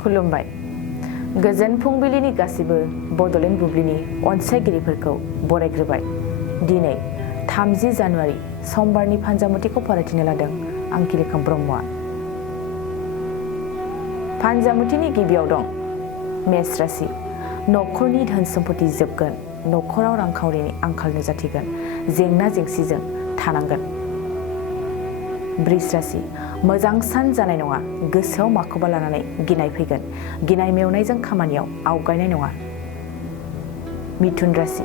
खुलुमबाय गोजोन फुंबिलिनि गासिबो बड'लेण्ड बुब्लिनि अनसायगिरिफोरखौ बरायग्रोबाय। दिनै 30 जानुवारि समबारनि फानजामुथिखौ फरायथिनो लादों आं किलिखां ब्रह्मआ। फानजामुथिनि गिबियाव दं मेष राशि। न'खरनि धोन सम्पति जोबगोन, न'खराव रांखावरिनि आंखाल नुजाथिगोन, जेंना जेंसिजों थानांगोन। बृष राशि। मोजां सान जानाय नङा, गोसोआव माखौबा लानानै गिनाय फैगोन, गिनाय मेवनायजों खामानियाव आवगायनाय नङा। मिथुन राशि।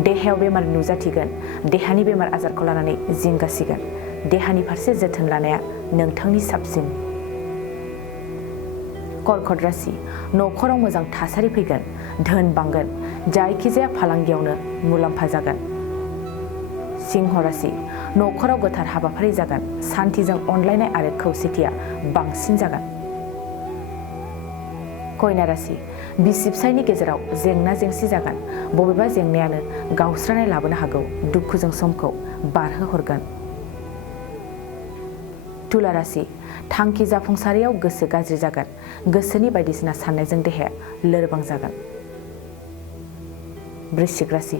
देहायाव बेमार नुजाथिगोन, देहानि बेमार आजारखौ लानानै जिंगासिगोन, देहानि फारसे जोथोन लानाया नोंथांनि साबसिन। कर्कट राशि। न'खराव मोजां थासारि फैगोन, धोन बांगोन, जायखिजाया फालांगियावनो मुलाम्फा जागोन। सिंह राशि। न'खराव गोथार हाबाफारि जागोन, सान्थिजों अनलायनाय आरो खौसेथिया बांसिन जागोन। कन्या राशि। बिसि फिसायनि गेजेराव जेंना जेंसि जागोन, बबेबा जेंनायानो गावस्रानाय लाबोनो हागौ, दुखुजों समखौ बारहोहरगोन। तुला राशि। थांखि जाफुंसारियाव गोसो गाज्रि जागोन, गोसोनि बायदिसिना साननायजों देहाया लोरबां जागोन। वृश्चिक राशि।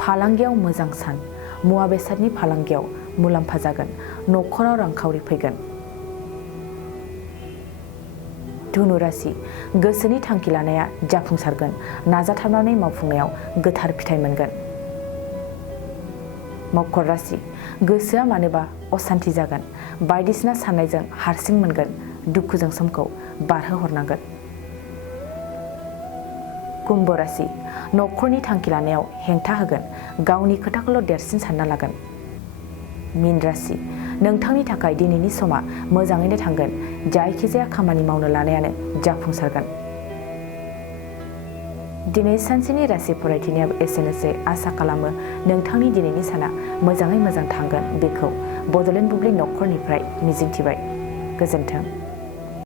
फालांगियाव मोजां सान, मुवा बेसादनि फालांगियाव मुलाम्फा जागोन, न'खराव रांखावरि फैगोन। धनु राशि। गोसोनि थांखि लानाया जाफुंसारगोन, नाजाथाबनानै मावफुंनायाव गोथार फिथाइ मोनगोन। मकर राशि। गोसोआ मानोबा असान्थि जागोन, बायदिसिना साननायजों हारसिं मोनगोन, दुखुजों समखौ बारहोहरनांगोन। कुम्भ राशि। न'खरनि थांखि लानायाव हेंथा होगोन, गावनि खोथाखौल' देरसिन सानना लागोन। मीन राशि। नोंथांनि थाखाय दिनैनि समा मोजाङैनो थांगोन, जायखिजाया खामानि मावनो लानायानो जाफुंसारगोन। दिनै सानसेनि राशि फरायथिनायाबो एसेनोसै। आसा खालामो नोंथांनि दिनैनि साना मोजाङै मोजां थांगोन, बेखौ बड'लेण्ड बुब्लि न'खरनिफ्राय मिजिंथिबाय। गोजोन्थों।